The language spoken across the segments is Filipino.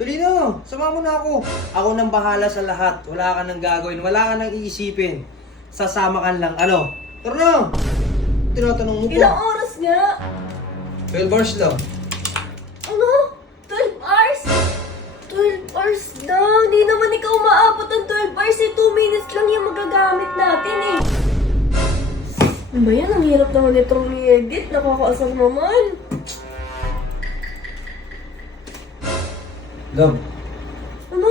Dali na, sama mo na ako. Ako nang bahala sa lahat. Wala ka nang gagawin, wala ka nang iisipin. Sasama ka lang, ano? Tara na! Tinatanong mo Ilang pa. oras nga? 12 hours lang. Ano? 12 hours? 12 hours daw. Hindi naman ikaw maabot ng 12 hours eh. 2 minutes lang yung magagamit natin eh. Ano ba yan? Ang hirap naman itong i-edit. Nakakaasar naman. Gab, Ano?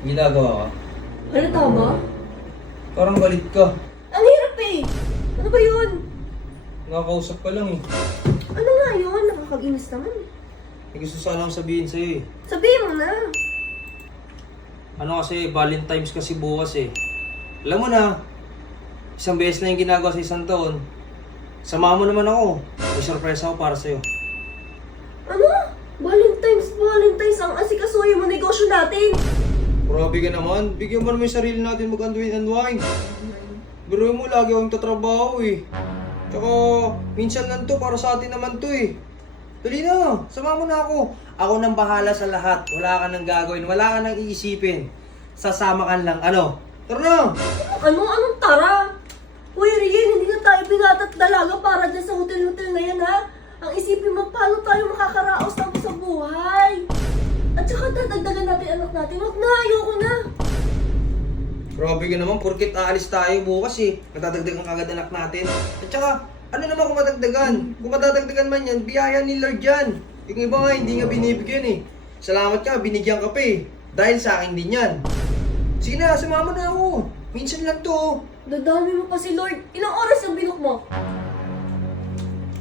ginagawa ka? Halata ba? Parang galit ka. Ang hirap eh. Ano ba yun? Nakakausap ka lang eh. Ano nga yun? Nakakaginis naman eh. May gusto sana akong sabihin sa'yo eh. Sabihin mo na. Ano kasi, Valentine's kasi bukas eh. Alam mo na, isang beses na yung ginagawa sa isang taon. Samahan mo naman ako. May surprise ako para sa'yo. Ano? Valentine's ang asikasuhin mo negosyo natin. Grabe ka naman. Bigyan mo naman yung sarili natin mag-unwind. Pero mo, lagi akong tatrabaho eh. Tsaka, minsan lang to, para sa atin naman to eh. Dali na, sama mo na ako. Ako nang bahala sa lahat. Wala ka nang gagawin, wala ka nang iisipin. Sasama ka lang, ano? Tara na! Ano? Anong tara? Uy, Rian, hindi na tayo binatat dalaga para dyan sa hotel-hotel na yan, ha? Ang isipin mo, paano tayo makakaraos tapos sa buhay? At saka dadagdagan natin anak natin. Huwag na, ayoko na. Grabe ka naman, porkit aalis tayo bukas eh. Matadagdagan kagad anak natin. At saka, ano naman kung madagdagan? Kung madadagdagan man yan, biyaya ni Lord yan. Yung iba nga, hindi nga binibigyan eh. Salamat ka, binigyan ka pa eh. Dahil sa akin din yan. Sige na, sumama na ako. Minsan lang to oh. Dadami mo pa si Lord. Ilang oras yung binok mo?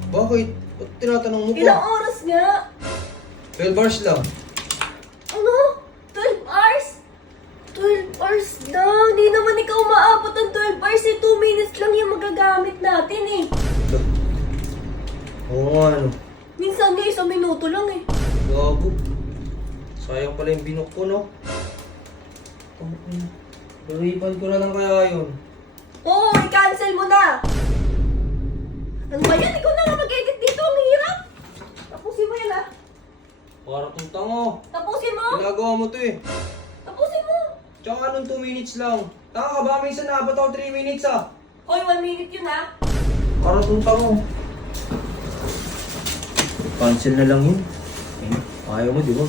Bakit? Ba't tinatanong mo Ilang pa? oras nga? 12 hours lang. Ano? 12 hours? 12 hours daw. Hindi naman ikaw maabot ng 12 hours eh. 2 minutes lang yung magagamit natin eh. Oo nga ano. Minsan nga isang minuto lang eh. Gago. Sayang pala yung binok ko no. Naripan ko na lang kaya yun. Oo, i-cancel mo na. Ano ba yan? Ikaw na nga mag-edit dito. Ang hirap. Tapusin mo yan ah. Para tong tango. Tapusin mo. Ginagawa mo to eh. Tapusin mo. Tsaka anong 2 minutes lang. Taka ka ba? Minsan naabot ako 3 minutes ah. Oy, 1 minute yun ah. Para tong tango. Cancel na lang yun. Eh, ayaw mo di ba?